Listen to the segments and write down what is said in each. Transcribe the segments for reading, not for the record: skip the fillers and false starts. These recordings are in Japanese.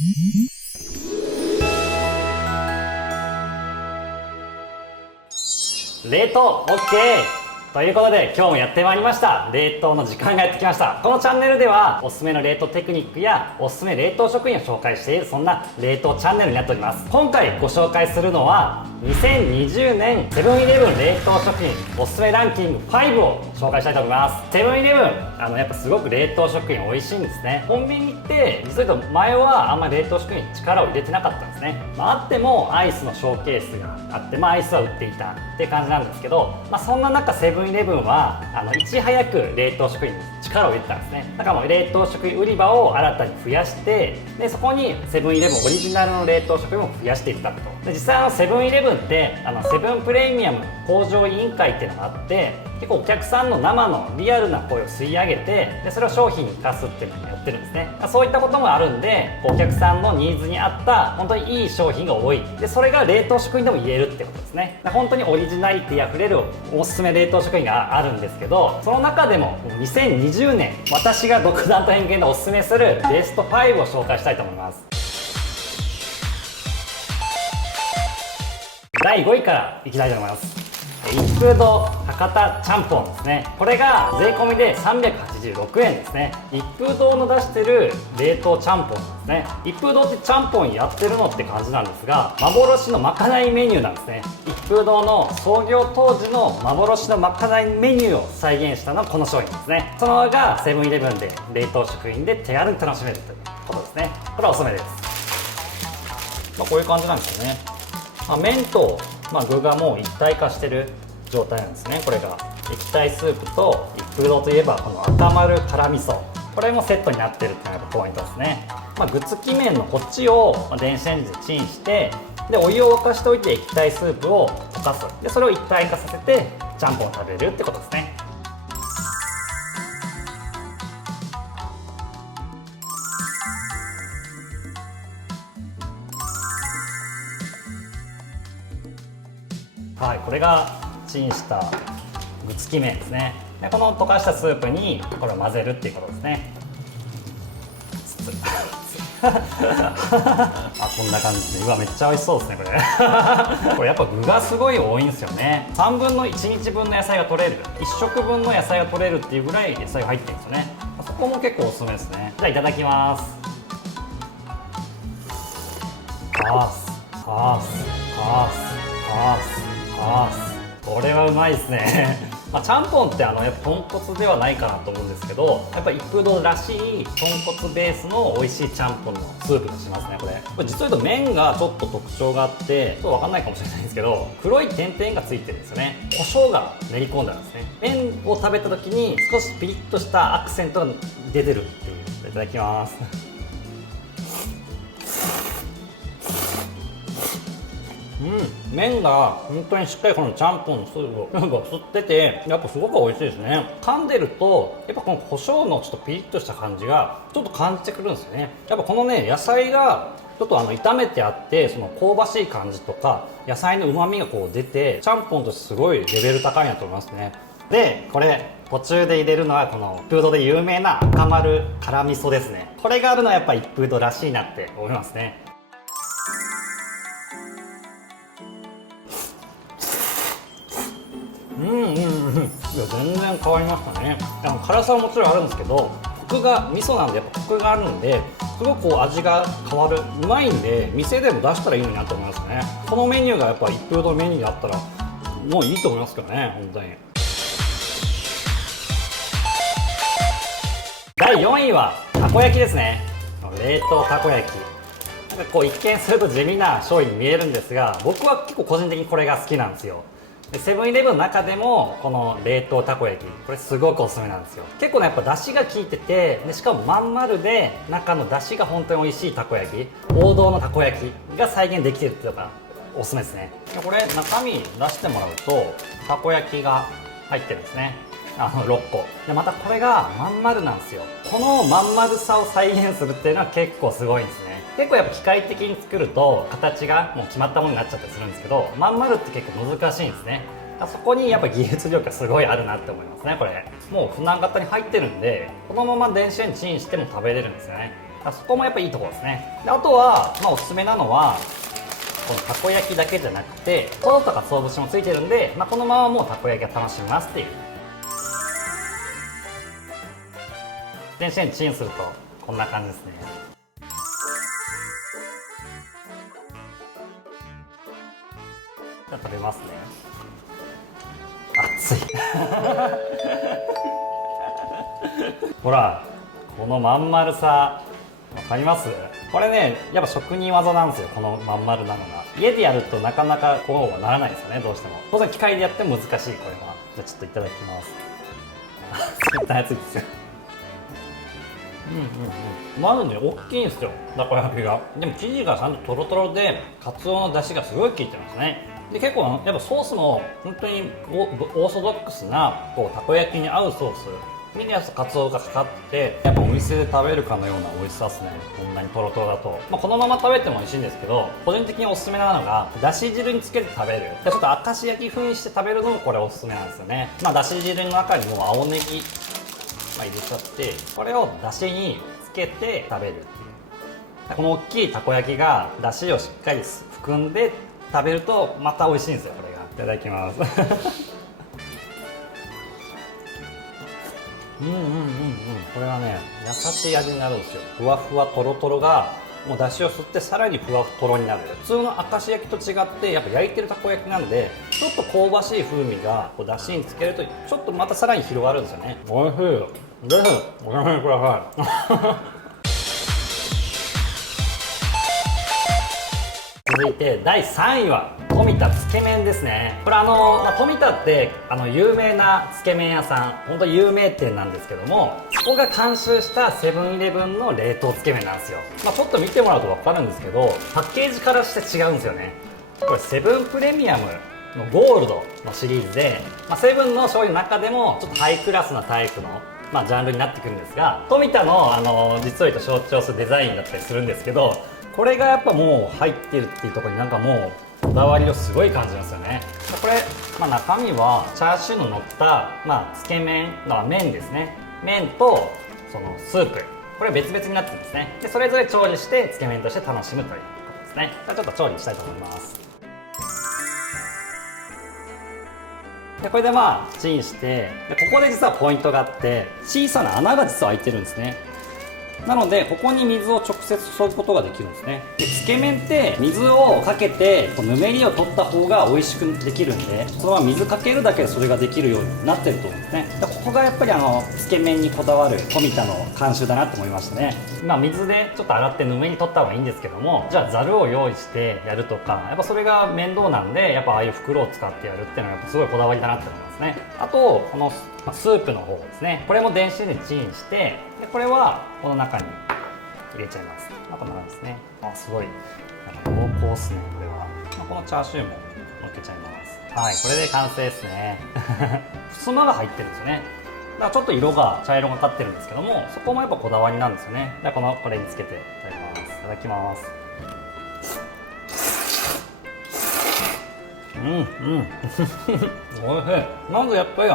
冷凍 OK ということで今日もやってまいりました冷凍の時間がやってきました。このチャンネルではおすすめの冷凍テクニックやおすすめ冷凍食品を紹介しているそんな冷凍チャンネルになっております。今回ご紹介するのは2020年セブンイレブン冷凍食品おすすめランキング5を紹介したいと思います。セブンイレブンやっぱすごく冷凍食品美味しいんですね。コンビニって実は言うと前はあんまり冷凍食品に力を入れてなかったんですね。あってもアイスのショーケースがあって、アイスは売っていたって感じなんですけど、そんな中セブンイレブンはいち早く冷凍食品に力を入れてたんですね。だからもう冷凍食品売り場を新たに増やして、でそこにセブンイレブンオリジナルの冷凍食品を増やしていったと。で実際セブンイレブンってセブンプレミアム向上委員会っていうのがあって、結構お客さんの生のリアルな声を吸い上げて、でそれを商品に生かすっていうのをやってるんですね。そういったこともあるんで、お客さんのニーズに合った本当にいい商品が多い。でそれが冷凍食品でも言えるってことですね。で本当にオリジナリティあふれるおすすめ冷凍食品があるんですけど、その中でも2020年私が独断と偏見でおすすめするベスト5を紹介したいと思います。第5位からいきたいと思います。一風堂博多ちゃんぽんですね。これが税込みで386円ですね。一風堂の出してる冷凍ちゃんぽんですね。一風堂ってちゃんぽんやってるのって感じなんですが、幻のまかないメニューなんですね。一風堂の創業当時の幻のまかないメニューを再現したのがこの商品ですね。そのがセブンイレブンで冷凍食品で手軽に楽しめるということですね。これはおすすめです。こういう感じなんですよね。麺と具がもう一体化してる状態なんですね。これが液体スープと一風堂といえばこの赤丸辛味噌、これもセットになってるっていうのがポイントですね。具付き麺のこっちを電子レンジでチンして、でお湯を沸かしておいて液体スープを溶かす。でそれを一体化させてちゃんぽんを食べるってことですね。はい、これがチンした具付き麺ですね。でこの溶かしたスープにこれを混ぜるっていうことですね。こんな感じですね。うわめっちゃ美味しそうですねこれ。これやっぱ具がすごい多いんですよね。3分の1日分の野菜が取れる、1食分の野菜が取れるっていうぐらい野菜が入ってるんですよね。そこも結構おすすめですね。じゃあいただきます。これはうまいですね。ちゃんぽんってやっぱ豚骨ではないかなと思うんですけど、やっぱ一風堂らしい豚骨ベースの美味しいちゃんぽんのスープがしますね。これ実は言うと麺がちょっと特徴があって、ちょっと分かんないかもしれないんですけど、黒い点々がついてるんですよね。胡椒が練り込んだんですね。麺を食べた時に少しピリッとしたアクセントが出てるっていう。いただきます。麺が本当にしっかりこのちゃんぽんのスープを吸ってて、やっぱすごく美味しいですね。噛んでるとやっぱこの胡椒のちょっとピリッとした感じがちょっと感じてくるんですよね。やっぱこのね野菜がちょっと炒めてあって、その香ばしい感じとか野菜の旨味がこう出て、ちゃんぽんとしてすごいレベル高いなと思いますね。でこれ途中で入れるのはこの一風堂で有名な赤丸辛味噌ですね。これがあるのはやっぱ一風堂らしいなって思いますね。いや全然変わりましたね。辛さはもちろんあるんですけど、コクが味噌なんでやっぱコクがあるんで、すごくこう味が変わる、うまいんで店でも出したらいいのになと思いますね。このメニューがやっぱ一風堂メニューだったらもういいと思いますけどね、本当に。第4位はたこ焼きですね。冷凍たこ焼き、こう一見すると地味な商品に見えるんですが、僕は結構個人的にこれが好きなんですよ。セブンイレブンの中でもこの冷凍たこ焼き、これすごくおすすめなんですよ。結構ねやっぱ出汁が効いてて、でしかもまん丸で中の出汁が本当に美味しいたこ焼き、王道のたこ焼きが再現できてるっていうのがおすすめですね。でこれ中身出してもらうとたこ焼きが入ってるんですね。6個で、またこれがまん丸なんですよ。このまん丸さを再現するっていうのは結構すごいんですね。結構やっぱ機械的に作ると形がもう決まったものになっちゃったりするんですけど、まん丸って結構難しいんですね。そこにやっぱ技術力がすごいあるなって思いますね。これもう船型に入ってるんで、このまま電子レンジチンしても食べれるんですよね。そこもやっぱいいところですね。であとは、おすすめなのはこのたこ焼きだけじゃなくてトロとか鰹節もついてるんで、このままもうたこ焼きが楽しみますっていう。電子レンジチンするとこんな感じですね。じゃあ食べますね。熱いほらこのまん丸さわかります？これねやっぱ職人技なんですよ、このまん丸なのが。家でやるとなかなかこうはならないですよね、どうしても。当然機械でやっても難しい、これは。じゃあちょっといただきます絶対熱いですよまずね大きいんですよ、たこ焼きが。でも生地がちゃんとトロトロでカツオの出汁がすごい効いてますね。で結構やっぱソースも本当にオーソドックスなこうたこ焼きに合うソースにカツオがかかってて、やっぱお店で食べるかのような美味しさですね。こんなにトロトロだと、このまま食べても美味しいんですけど、個人的におすすめなのがだし汁につけて食べる。ちょっと明石焼き風にして食べるのもこれおすすめなんですよね。だし汁の中にも青ネギ、入れちゃって、これをだしにつけて食べるっていう。この大きいたこ焼きがだしをしっかり含んで食べるとまた美味しいんですよ、これが。いただきますこれはね優しい味になるんですよ。ふわふわとろとろがもう出汁を吸ってさらにふわとろになる。普通の明石焼きと違ってやっぱ焼いてるたこ焼きなんでちょっと香ばしい風味がこう出汁につけるとちょっとまたさらに広がるんですよね。おいしい。ぜひお試しください続いて第3位は富田つけ麺ですね。これ富田って有名なつけ麺屋さん、本当有名店なんですけども、そこが監修したセブンイレブンの冷凍つけ麺なんですよ。ちょっと見てもらうと分かるんですけど、パッケージからして違うんですよね。これセブンプレミアムのゴールドのシリーズで、セブンの醤油の中でもちょっとハイクラスなタイプのジャンルになってくるんですが、富田の実を言うと象徴するデザインだったりするんですけど、これがやっぱもう入ってるっていうところになんかもうこだわりをすごい感じますよね。これ、中身はチャーシューの乗った、つけ麺の麺ですね。麺とそのスープ、これ別々になってるんですね。でそれぞれ調理してつけ麺として楽しむということですね。じゃあちょっと調理したいと思います。でこれでチンして、でここで実はポイントがあって、小さな穴が実は開いてるんですね。なのでここに水を直接注ぐことができるんですね。でつけ麺って水をかけてぬめりを取った方が美味しくできるんで、そのまま水かけるだけでそれができるようになってると思うんですね。でここがやっぱりつけ麺にこだわる富田の監修だなと思いましたね。水でちょっと洗ってぬめり取った方がいいんですけども、じゃあざるを用意してやるとか、やっぱそれが面倒なんで、やっぱああいう袋を使ってやるっていうのはやっぱすごいこだわりだなって思いますね。あとこのスープの方ですね、これも電子レンジでチンして、でこれはこの中に入れちゃいます。こんな感じですね。すごい濃厚ですね、これは。このチャーシューものっけちゃいます。はい、これで完成ですねふすまが入ってるんですよね。だからちょっと色が茶色がかってるんですけども、そこもやっぱこだわりなんですよね。ではこれにつけていただきます。いただきます。おいしいまずやっぱり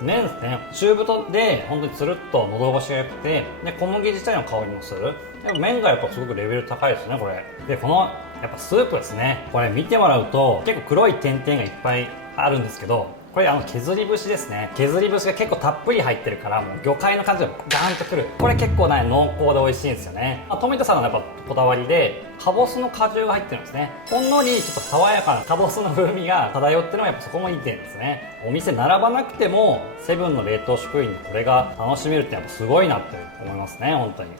麺ですね。中太で本当につるっと喉越しが良くて、で小麦自体の香りもする。でも麺がやっぱすごくレベル高いですね、これ。でこのやっぱスープですね、これ見てもらうと結構黒い点々がいっぱいあるんですけど、これ削り節ですね。削り節が結構たっぷり入ってるから、もう魚介の感じがガーンとくる。これ結構ね濃厚で美味しいんですよね。富田さんのやっぱこだわりでかぼすの果汁が入ってるんですね。ほんのりちょっと爽やかなかぼすの風味が漂ってるのがやっぱそこもいい点ですね。お店並ばなくてもセブンの冷凍食品でこれが楽しめるってやっぱすごいなって思いますね、本当に。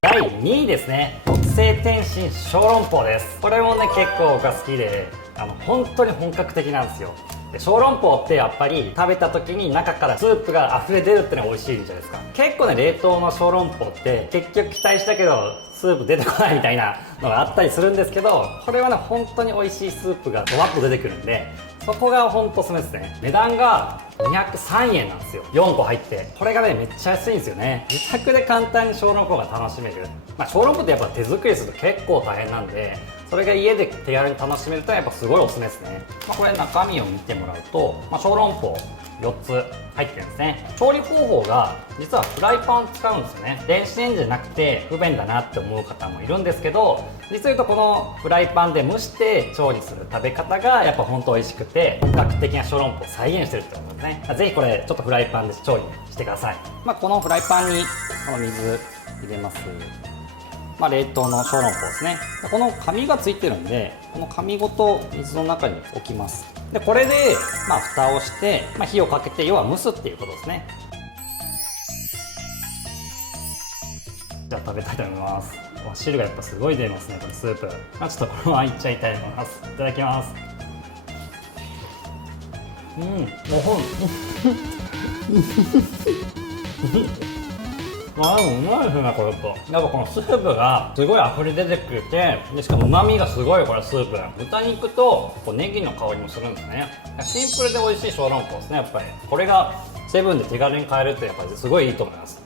第2位ですね、特製天津小籠包です。これもね結構僕が好きで、本当に本格的なんですよ。で小籠包ってやっぱり食べた時に中からスープが溢れ出るってのが美味しいじゃないですか。結構ね冷凍の小籠包って結局期待したけどスープ出てこないみたいなのがあったりするんですけど、これはね本当に美味しいスープがドバッと出てくるんで、そこが本当おすすめですね。値段が203円なんですよ、4個入って。これがねめっちゃ安いんですよね。自宅で簡単に小籠包が楽しめる。小籠包ってやっぱ手作りすると結構大変なんで、それが家で手軽に楽しめるとやっぱすごいおすすめですね。これ中身を見てもらうと、小籠包4つ入ってるんですね。調理方法が実はフライパン使うんですよね。電子レンジじゃなくて不便だなって思う方もいるんですけど、実を言うとこのフライパンで蒸して調理する食べ方がやっぱ本当美味しくて、本格的な小籠包を再現してるってことですね。ぜひこれちょっとフライパンで調理してください。このフライパンにこの水入れます。冷凍の小籠包ですね。この紙がついてるんで、この紙ごと水の中に置きます。でこれで蓋をして、火をかけて要は蒸すっていうことですね。じゃあ食べたいと思います。汁がやっぱすごい出ますね、これスープ。ちょっとこのままいっちゃいたいと思います。いただきます。もうでもうまいですね、これやっぱこのスープがすごい溢れ出てくれて、でしかも旨味がすごい、これスープ豚肉とネギの香りもするんですね。シンプルで美味しい小籠包ですね。やっぱりこれがセブンで手軽に買えるってやっぱりすごいいいと思います。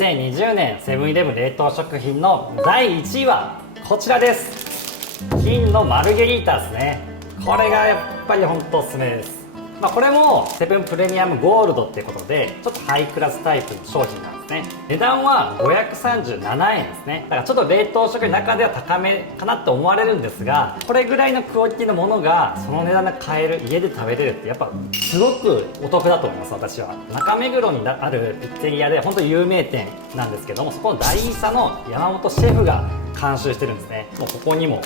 2020年セブンイレブン冷凍食品の第1位はこちらです。金のマルゲリータですね。これがやっぱり本当おすすめです。これもセブンプレミアムゴールドっていうことでちょっとハイクラスタイプの商品なんですね。値段は537円ですね。だからちょっと冷凍食品の中では高めかなって思われるんですが、これぐらいのクオリティのものがその値段で買える、家で食べれるってやっぱすごくお得だと思います。私は中目黒にあるピッツェリアで本当に有名店なんですけども、そこの大佐の山本シェフが監修してるんですね。もうここにもう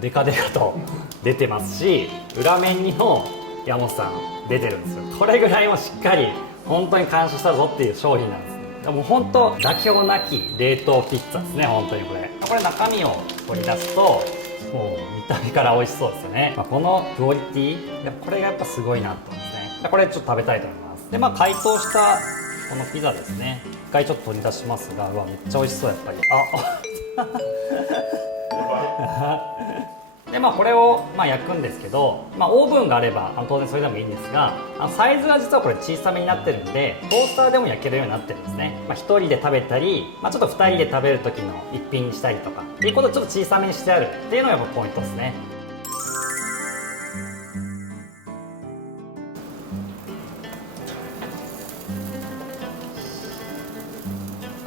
デカデカと出てますし、裏面にも山本さん出てるんですよ。これぐらいもしっかり本当に監修したぞっていう商品なんです。でも本当妥協なき冷凍ピッツァですね。本当にこれ中身を取り出すともう見た目から美味しそうですよね。このクオリティこれがやっぱすごいなと思うんですね。これちょっと食べたいと思います。で解凍したこのピザですね、一回ちょっと取り出しますが、めっちゃ美味しそう。やっぱりでこれを焼くんですけど、オーブンがあれば当然それでもいいんですが、サイズが実はこれ小さめになってるんでトースターでも焼けるようになってるんですね。1人で食べたり、ちょっと2人で食べる時の一品にしたりとかっていうことでちょっと小さめにしてあるっていうのがやっぱポイントですね。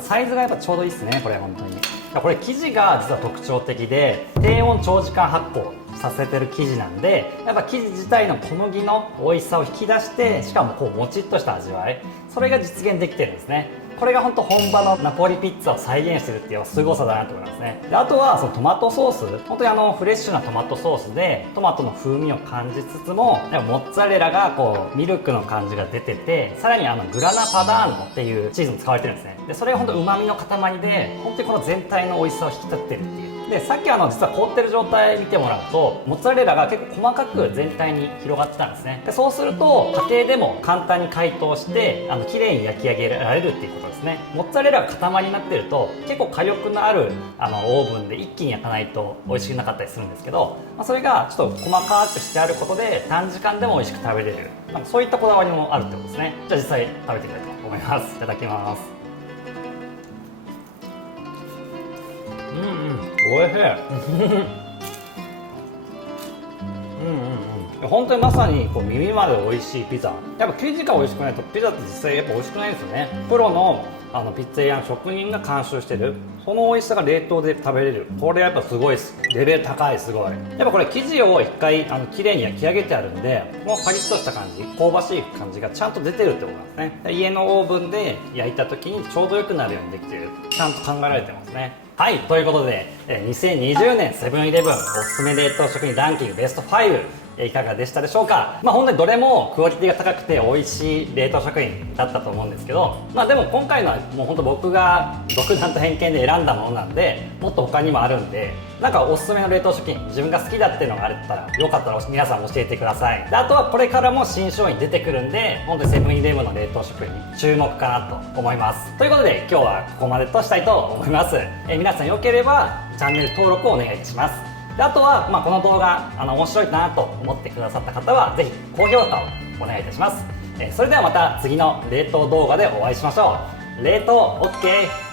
サイズがやっぱちょうどいいですね、これ本当に。これ生地が実は特徴的で、低温長時間発酵させてる生地なんで、やっぱ生地自体の小麦の美味しさを引き出して、しかももちっとした味わい、それが実現できてるんですね。これが本当本場のナポリピッツァを再現してるっていう凄さだなと思いますね。であとはそのトマトソース、本当にフレッシュなトマトソースでトマトの風味を感じつつも、モッツァレラがミルクの感じが出てて、さらにグラナパダーノっていうチーズも使われてるんですね。でそれが本当旨味の塊で、本当にこの全体の美味しさを引き立ってるっていう。でさっき実は凍ってる状態見てもらうと、モッツァレラが結構細かく全体に広がってたんですね。でそうすると家庭でも簡単に解凍して綺麗に焼き上げられるっていうことですね。モッツァレラが塊になってると結構火力のあるオーブンで一気に焼かないと美味しくなかったりするんですけど、それがちょっと細かくしてあることで短時間でも美味しく食べれる、そういったこだわりもあるってことですね。じゃあ実際食べてみたいと思います。いただきます。おいしい本当にまさに耳まで美味しいピザ。やっぱ生地が美味しくないとピザって実際やっぱ美味しくないですよね。プロのピッツェリアの職人が監修してるその美味しさが冷凍で食べれる、これやっぱすごいです。レベル高い。すごい。やっぱこれ生地を一回綺麗に焼き上げてあるんで、このパリッとした感じ、香ばしい感じがちゃんと出てるってことなんですね。で家のオーブンで焼いた時にちょうどよくなるようにできてる、ちゃんと考えられてますね。はい、ということで2020年セブンイレブンおすすめ冷凍食品ランキングベスト5、いかがでしたでしょうか。本当にどれもクオリティが高くて美味しい冷凍食品だったと思うんですけど、でも今回のはもう本当僕が独断と偏見で選んだものなんで、もっと他にもあるんで、おすすめの冷凍食品自分が好きだっていうのがあったらよかったら皆さん教えてください。であとはこれからも新商品出てくるんで、本当にセブンイレブンの冷凍食品注目かなと思います。ということで今日はここまでとしたいと思います。皆さんよければチャンネル登録をお願いいたします。であとは、この動画面白いなと思ってくださった方はぜひ高評価をお願いいたします。それではまた次の冷凍動画でお会いしましょう。冷凍 OK。